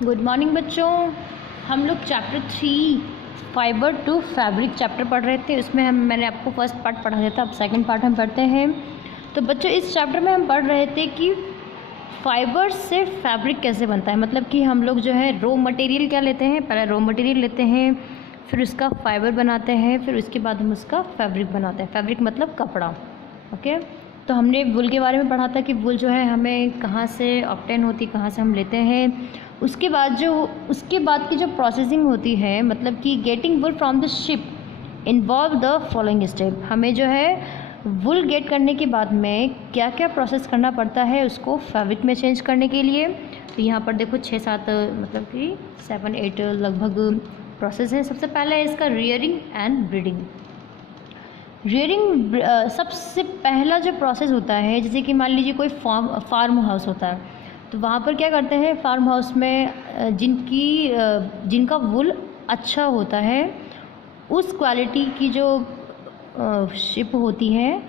Good morning बच्चों। हम लोग chapter 3 fibre to fabric chapter पढ़ रहे थे। उसमें मैंने आपको फर्स्ट पार्ट पढ़ा दिया था, अब सेकंड पार्ट हम पढ़ते हैं। तो बच्चों इस चैप्टर में हम पढ़ रहे थे कि फाइबर से फैब्रिक कैसे बनता है। मतलब कि हम लोग जो है रॉ मटेरियल क्या लेते हैं, पहले रॉ मटेरियल लेते हैं, फिर उसका फाइबर बनाते हैं, फिर उसके बाद हम उसका फैब्रिक बनाते हैं। फैब्रिक मतलब कपड़ा। ओके, तो हमने वुल के बारे में पढ़ा था कि वुल जो है हमें कहाँ से ऑब्टेन होती, कहाँ से हम लेते हैं। उसके बाद की जो प्रोसेसिंग होती है, मतलब कि getting wool from the sheep involve the following step. हमें जो है वुल गेट करने के बाद में क्या क्या प्रोसेस करना पड़ता है उसको फैब्रिक में चेंज करने के लिए। तो यहाँ पर देखो 6-7 मतलब कि 7-8 लगभग प्रोसेस है। सबसे पहले है इसका रियरिंग एंड ब्रीडिंग। रियरिंग सबसे पहला जो प्रोसेस होता है, जैसे कि मान लीजिए कोई फार्म हाउस होता है, तो वहाँ पर क्या करते हैं, फार्म हाउस में जिनका वुल अच्छा होता है, उस क्वालिटी की जो शिप होती है,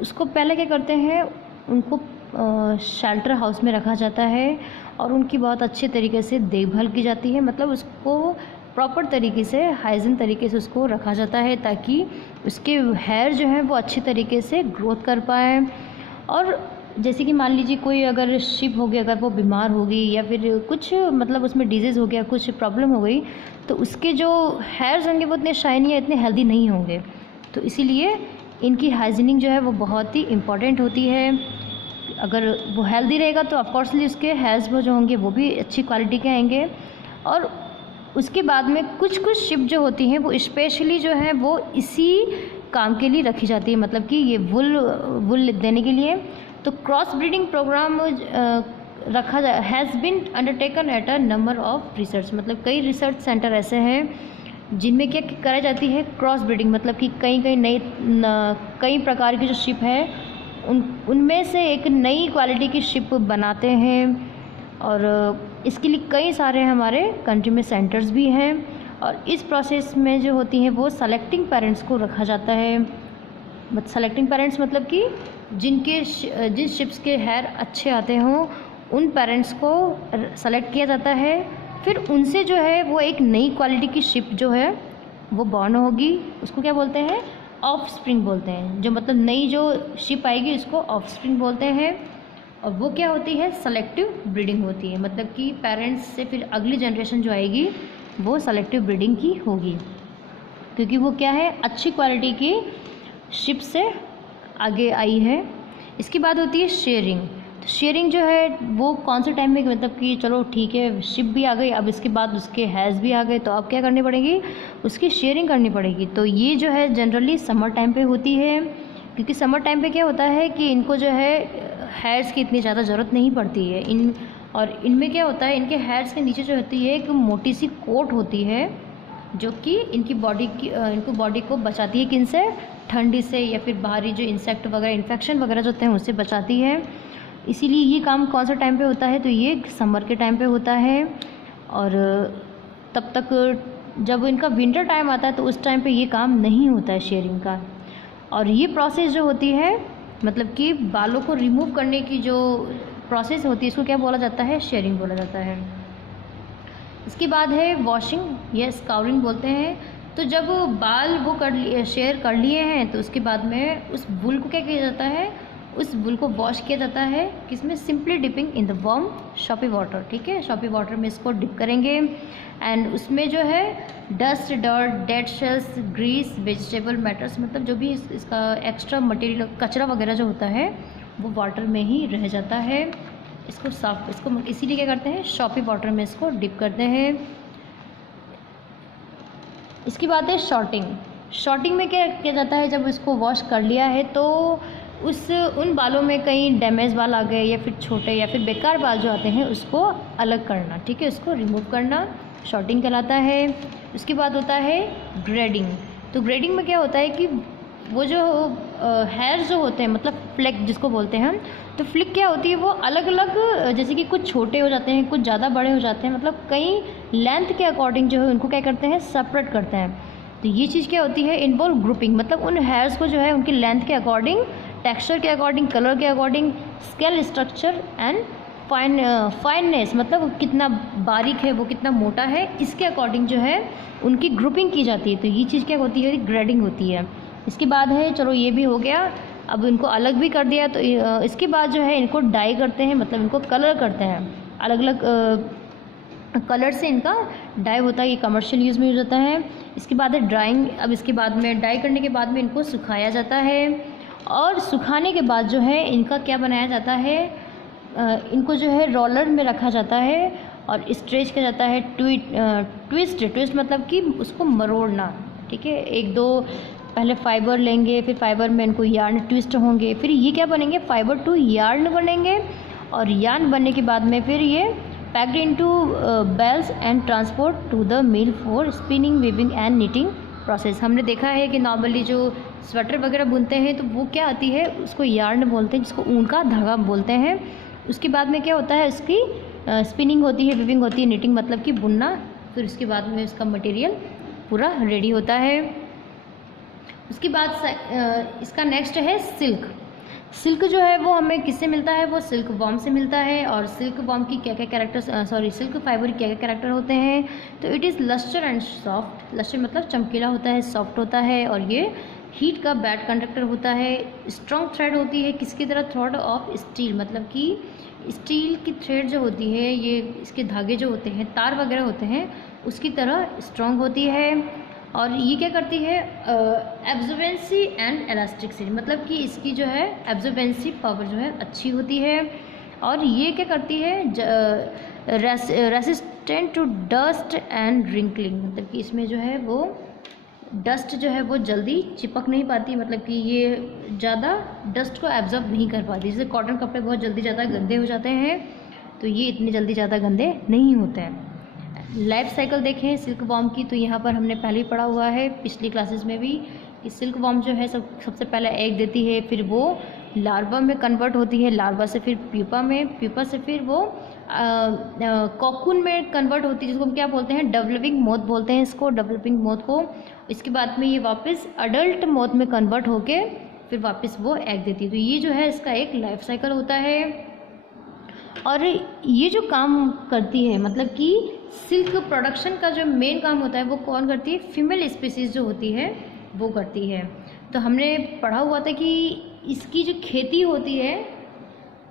उसको पहले क्या करते हैं, उनको शेल्टर हाउस में रखा जाता है और उनकी बहुत अच्छे तरीके से देखभाल की जाती है। मतलब उसको प्रॉपर तरीके से, हाइजीन तरीके से उसको रखा जाता है ताकि उसके हेयर जो हैं वो अच्छे तरीके से ग्रोथ कर पाए। और जैसे कि मान लीजिए कोई अगर शिप हो गया, अगर वो बीमार हो गई या फिर कुछ मतलब उसमें डिजीज़ हो गया, कुछ प्रॉब्लम हो गई, तो उसके जो हेयर्स होंगे वो इतने शाइनी या इतने हेल्दी नहीं होंगे। तो इसीलिए इनकी हाइजीनिंग जो है वो बहुत ही इम्पॉर्टेंट होती है। अगर वो हेल्दी रहेगा तो ऑफकोर्सली उसके हेयर्स वो जो होंगे वो भी अच्छी क्वालिटी के आएंगे। और उसके बाद में कुछ शिप जो होती हैं वो स्पेशली जो है वो इसी काम के लिए रखी जाती है, मतलब कि ये वुल देने के लिए। तो cross breeding programme has been undertaken at a number of research. मतलब कई रिसर्च सेंटर ऐसे हैं जिनमें क्या कराई जाती है, क्रॉस ब्रीडिंग। मतलब कि कई प्रकार की जो शिप है उनमें से एक नई क्वालिटी की शिप बनाते हैं। और इसके लिए कई सारे हमारे कंट्री में सेंटर्स भी हैं। और इस प्रोसेस में जो होती हैं वो सेलेक्टिंग पेरेंट्स को रखा जाता है। सेलेक्टिंग पेरेंट्स मतलब कि जिन शिप्स के हेयर अच्छे आते हों उन पेरेंट्स को सेलेक्ट किया जाता है। फिर उनसे जो है वो एक नई क्वालिटी की शिप जो है वो बॉर्न होगी। उसको क्या बोलते हैं, ऑफ स्प्रिंग बोलते हैं। जो मतलब नई जो शिप आएगी उसको ऑफ स्प्रिंग बोलते हैं। और वो क्या होती है, सेलेक्टिव ब्रीडिंग होती है। मतलब कि पेरेंट्स से फिर अगली जनरेशन जो आएगी वो सेलेक्टिव ब्रीडिंग की होगी, क्योंकि वो क्या है, अच्छी क्वालिटी की शिप से आगे आई है। इसके बाद होती है शेयरिंग। तो शेयरिंग जो है वो कौन से टाइम में, मतलब कि चलो ठीक है शिप भी आ गई, अब इसके बाद उसके हैज़ भी आ गए, तो अब क्या करनी पड़ेगी, उसकी शेयरिंग करनी पड़ेगी। तो ये जो है जनरली समर टाइम पे होती है, क्योंकि समर टाइम पे क्या होता है कि इनको जो है हेयर्स की इतनी ज़्यादा ज़रूरत नहीं पड़ती है। इनमें क्या होता है, इनके हेयर्स के नीचे जो होती है एक मोटी सी कोट होती है जो कि इनकी बॉडी को बचाती है, किन से, ठंडी से या फिर बाहरी जो इंसेक्ट वगैरह, इन्फेक्शन वगैरह जो होते हैं उससे बचाती है। इसीलिए ये काम कौन सा टाइम पे होता है, तो ये समर के टाइम पे होता है। और तब तक जब इनका विंटर टाइम आता है तो उस टाइम पे ये काम नहीं होता है शेयरिंग का। और ये प्रोसेस जो होती है, मतलब कि बालों को रिमूव करने की जो प्रोसेस होती है, इसको क्या बोला जाता है, शेयरिंग बोला जाता है। इसके बाद है वॉशिंग या स्काउरिंग बोलते हैं। तो जब बाल वो शेयर कर लिए हैं तो उसके बाद में उस वुल को क्या किया जाता है, उस वुल को वॉश किया जाता है, किसमें, simply dipping in the warm soapy water. ठीक है, शॉपी वाटर में इसको डिप करेंगे। एंड उसमें जो है dust, dirt, dead cells, grease, vegetable matters, मतलब जो भी इसका एक्स्ट्रा मटेरियल, कचरा वगैरह जो होता है वो वाटर में ही रह जाता है। इसको इसीलिए क्या करते हैं, शॉपी वाटर में इसको डिप करते हैं। इसकी बात है शॉर्टिंग। शॉर्टिंग में क्या किया जाता है, जब इसको वॉश कर लिया है तो उन बालों में कहीं डैमेज बाल आ गए या फिर छोटे या फिर बेकार बाल जो आते हैं उसको अलग करना, ठीक है, उसको रिमूव करना शॉर्टिंग कहलाता है। उसके बाद होता है ग्रेडिंग। तो ग्रेडिंग में क्या होता है कि वो जो हेयर्स जो होते हैं, मतलब फ्लिक जिसको बोलते हैं हम, तो फ्लिक क्या होती है, वो अलग अलग, जैसे कि कुछ छोटे हो जाते हैं, कुछ ज़्यादा बड़े हो जाते हैं, मतलब कई लेंथ के अकॉर्डिंग जो है उनको क्या करते हैं, सेपरेट करते हैं। तो ये चीज़ क्या होती है, इन्वॉल्व ग्रुपिंग। मतलब उन हेयर्स को जो है उनकी लेंथ के अकॉर्डिंग, टेक्सचर के अकॉर्डिंग, कलर के according, scale structure and fineness मतलब कितना बारीक है वो, कितना मोटा है, इसके अकॉर्डिंग जो है उनकी ग्रुपिंग की जाती है। तो ये चीज़ क्या होती है, ग्रेडिंग होती है। इसके बाद है, चलो ये भी हो गया, अब इनको अलग भी कर दिया। तो इसके बाद जो है इनको डाई करते हैं, मतलब इनको कलर करते हैं, अलग अलग कलर से इनका डाई होता है, ये कमर्शियल यूज़ में यूज होता है। इसके बाद है ड्राइंग। अब इसके बाद में डाई करने के बाद में इनको सुखाया जाता है, और सुखाने के बाद जो है इनका क्या बनाया जाता है, इनको जो है रोलर में रखा जाता है और स्ट्रेच किया जाता है। ट्विस्ट मतलब कि उसको मरोड़ना, ठीक है। एक दो पहले फाइबर लेंगे, फिर फाइबर में इनको यार्न ट्विस्ट होंगे, फिर ये क्या बनेंगे, फाइबर टू यार्न बनेंगे, और यार्न बनने के बाद में फिर ये packed into bales and transport to the mill for spinning, weaving and knitting process. हमने देखा है कि नॉर्मली जो स्वेटर वगैरह बुनते हैं तो वो क्या आती है, उसको यार्न बोलते हैं, जिसको ऊन का धागा बोलते हैं। उसके बाद में क्या होता है, इसकी स्पिनिंग होती है, वीविंग होती है, निटिंग मतलब कि बुनना, फिर उसके बाद में इसका मटेरियल पूरा रेडी होता है। उसके बाद इसका नेक्स्ट है सिल्क। सिल्क जो है वो हमें किससे मिलता है, वो सिल्क वॉर्म से मिलता है। और सिल्क वॉर्म की क्या क्या कैरेक्टर, सिल्क फाइबर की क्या क्या कैरेक्टर होते हैं, तो it is lustre and soft. Lustre मतलब चमकीला होता है, सॉफ्ट होता है, और ये हीट का बैड कंडक्टर होता है। स्ट्रॉन्ग थ्रेड होती है, किसकी तरह, थ्रेड ऑफ स्टील, मतलब कि स्टील की थ्रेड जो होती है, ये इसके धागे जो होते हैं, तार वगैरह होते हैं, उसकी तरह स्ट्रॉन्ग होती है। और ये क्या करती है, एब्जॉर्बेंसी एंड इलास्टिसिटी, मतलब कि इसकी जो है एब्जॉर्बेंसी पावर जो है अच्छी होती है। और ये क्या करती है, resistant to dust and wrinkling, मतलब कि इसमें जो है वो डस्ट जो है वो जल्दी चिपक नहीं पाती, मतलब कि ये ज़्यादा डस्ट को एब्जॉर्ब नहीं कर पाती। जैसे कॉटन कपड़े बहुत जल्दी ज़्यादा गंदे हो जाते हैं, तो ये इतने जल्दी ज़्यादा गंदे नहीं होते हैं। लाइफ साइकिल देखें सिल्क वॉर्म की, तो यहाँ पर हमने पहले ही पढ़ा हुआ है पिछली क्लासेस में भी कि सिल्क वॉर्म जो है सबसे पहले एग देती है, फिर वो लार्वा में कन्वर्ट होती है, लार्वा से फिर प्यूपा में, प्यूपा से फिर वो कॉकून में कन्वर्ट होती है, जिसको हम क्या बोलते हैं, डेवलपिंग मोथ बोलते हैं इसको, डेवलपिंग मोथ को। इसके बाद में ये वापस अडल्ट मोथ में कन्वर्ट होके फिर वापस वो एग देती है। तो ये जो है इसका एक लाइफ साइकिल होता है। और ये जो काम करती है, मतलब कि सिल्क प्रोडक्शन का जो मेन काम होता है वो कौन करती है, फीमेल स्पीसीज जो होती है वो करती है। तो हमने पढ़ा हुआ था कि इसकी जो खेती होती है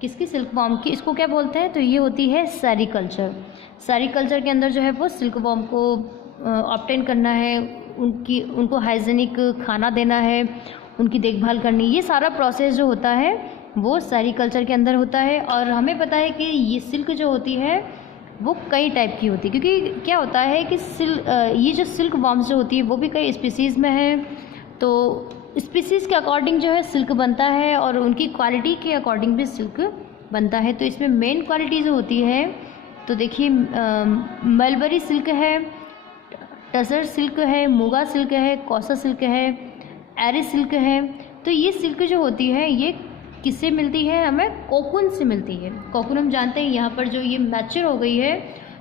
किसकी, सिल्क वॉर्म की, इसको क्या बोलते हैं, तो ये होती है सेरीकल्चर। सेरीकल्चर के अंदर जो है वो सिल्क वॉर्म को ऑब्टेन करना है, उनको हाइजीनिक खाना देना है, उनकी देखभाल करनी, ये सारा प्रोसेस जो होता है वो सेरीकल्चर के अंदर होता है। और हमें पता है कि ये सिल्क जो होती है वो कई टाइप की होती है, क्योंकि क्या होता है कि ये जो सिल्क वॉर्म्स जो होती है वो भी कई स्पीसीज़ में है, तो स्पीसीज़ के अकॉर्डिंग जो है सिल्क बनता है, और उनकी क्वालिटी के अकॉर्डिंग भी सिल्क बनता है। तो इसमें मेन क्वालिटी जो होती है, तो देखिए मलबरी सिल्क है, टसर सिल्क है, मुगा सिल्क है, कौसा सिल्क है, एरी सिल्क है। तो ये सिल्क जो होती है ये किससे मिलती है, हमें कोकून से मिलती है। कोकून हम जानते हैं, यहाँ पर जो ये मैच्योर हो गई है,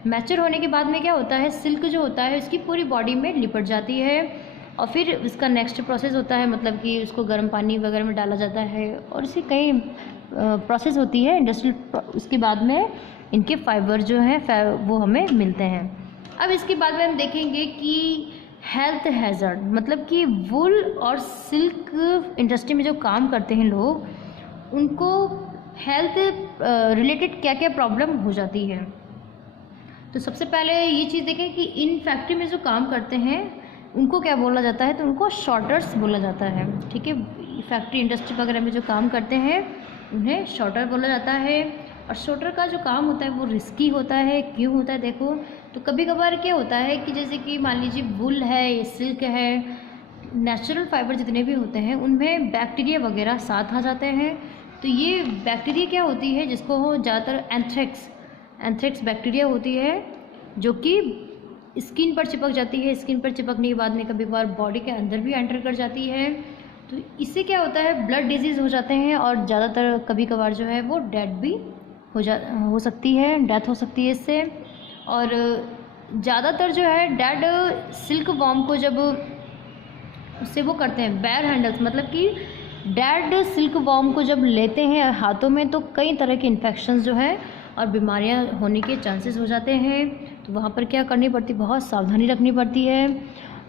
मैच्योर होने के बाद में क्या होता है, सिल्क जो होता है इसकी पूरी बॉडी में लिपट जाती है, और फिर इसका नेक्स्ट प्रोसेस होता है, मतलब कि उसको गर्म पानी वगैरह में डाला जाता है, और इसकी कई प्रोसेस होती है इंडस्ट्रियल। उसके बाद में इनके फाइबर जो है वो हमें मिलते हैं। अब इसके बाद में हम देखेंगे कि हेल्थ हैज़र्ड, मतलब कि वुल और सिल्क इंडस्ट्री में जो काम करते हैं लोग, उनको हेल्थ रिलेटेड क्या क्या प्रॉब्लम हो जाती है। तो सबसे पहले ये चीज़ देखें कि इन फैक्ट्री में जो काम करते हैं उनको क्या बोला जाता है, तो उनको शॉर्टर्स बोला जाता है, ठीक है। फैक्ट्री इंडस्ट्री वगैरह में जो काम करते हैं उन्हें शॉर्टर बोला जाता है। और शॉर्टर का जो काम होता है वो रिस्की होता है। क्यों होता है, देखो, तो कभी कभार क्या होता है कि जैसे कि मान लीजिए वुल है या सिल्क है, नेचुरल फाइबर जितने भी होते हैं उनमें बैक्टीरिया वगैरह साथ आ जाते हैं। तो ये बैक्टीरिया क्या होती है, जिसको ज़्यादातर एंथ्रेक्स बैक्टीरिया होती है, जो कि स्किन पर चिपक जाती है। स्किन पर चिपकने के बाद में कभी कभार बॉडी के अंदर भी एंटर कर जाती है। तो इससे क्या होता है, ब्लड डिजीज़ हो जाते हैं, और ज़्यादातर कभी कभार जो है वो डेथ भी हो सकती है, डेथ हो सकती है इससे। और ज़्यादातर जो है डेड सिल्क वॉर्म को जब उससे वो करते हैं बैर हैंडल्स, मतलब कि डेड सिल्क वॉर्म को जब लेते हैं हाथों में, तो कई तरह के इन्फेक्शंस जो है और बीमारियां होने के चांसेस हो जाते हैं। तो वहाँ पर क्या करनी पड़ती है, बहुत सावधानी रखनी पड़ती है।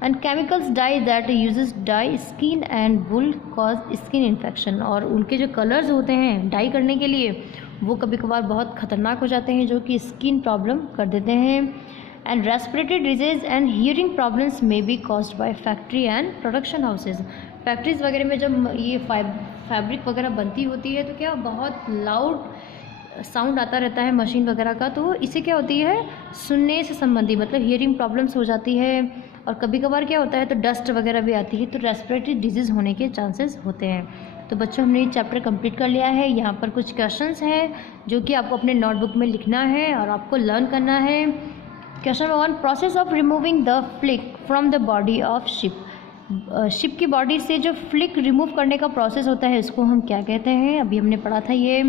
And chemicals dye that uses dye skin and wool cause skin infection, और उनके जो कलर्स होते हैं डाई करने के लिए वो कभी कभार बहुत ख़तरनाक हो जाते हैं, जो कि स्किन प्रॉब्लम कर देते हैं। And respiratory disease and hearing problems may be caused by factory and production houses. Factories वगैरह में जब ये फैब्रिक वगैरह बनती होती है तो क्या बहुत लाउड साउंड आता रहता है मशीन वगैरह का, तो इससे क्या होती है, सुनने से संबंधी मतलब हियरिंग प्रॉब्लम्स हो जाती है। और कभी कभार क्या होता है तो डस्ट वगैरह भी आती है, तो रेस्पिरेटरी डिजीज़ होने के चांसेस होते हैं। तो बच्चों हमने ये चैप्टर कंप्लीट कर लिया है। यहाँ पर कुछ क्वेश्चंस हैं जो कि आपको अपने नोटबुक में लिखना है और आपको लर्न करना है। Question number 1, process of removing the flick from the body of ship. Ship की बॉडी से जो फ्लिक रिमूव करने का प्रोसेस होता है इसको हम क्या कहते हैं, अभी हमने पढ़ा था ये।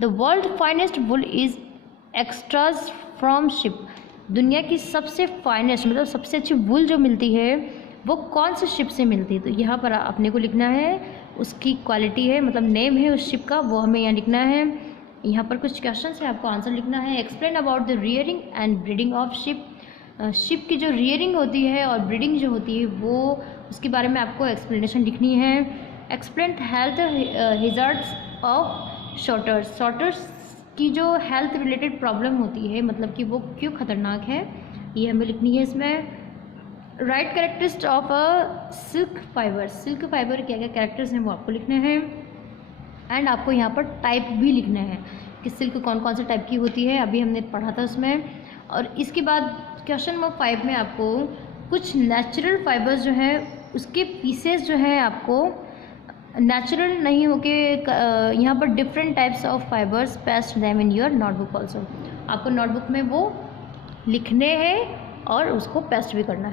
The world finest wool is extracts from sheep. दुनिया की सबसे फाइनेस्ट मतलब सबसे अच्छी वुल जो मिलती है वो कौन से शिप से मिलती है, तो यहाँ पर अपने को लिखना है उसकी क्वालिटी है मतलब नेम है उस शिप का, वो हमें यहाँ लिखना है। यहाँ पर कुछ क्वेश्चंस है, आपको आंसर लिखना है। Explain about the rearing and breeding of ship. Ship की जो रियरिंग होती है और ब्रीडिंग जो होती है वो उसके बारे में आपको एक्सप्लेनेशन लिखनी है। Explain health hazards of sorters. Sorters की जो हेल्थ रिलेटेड प्रॉब्लम होती है मतलब कि वो क्यों ख़तरनाक है, ये हमें लिखनी है इसमें। Write characteristic of a silk fibre. Silk fibre क्या क्या कैरेक्टर्स हैं वो आपको लिखने हैं। एंड आपको यहाँ पर टाइप भी लिखना है कि सिल्क कौन कौन से टाइप की होती है, अभी हमने पढ़ा था उसमें। और इसके बाद क्वेश्चन नंबर 5 में आपको कुछ नेचुरल फाइबर्स जो है उसके पीसेस जो है आपको नेचुरल नहीं होके यहाँ पर different types of fibres paste them in your notebook also. आपको नोटबुक में वो लिखने हैं और उसको पेस्ट भी करना है।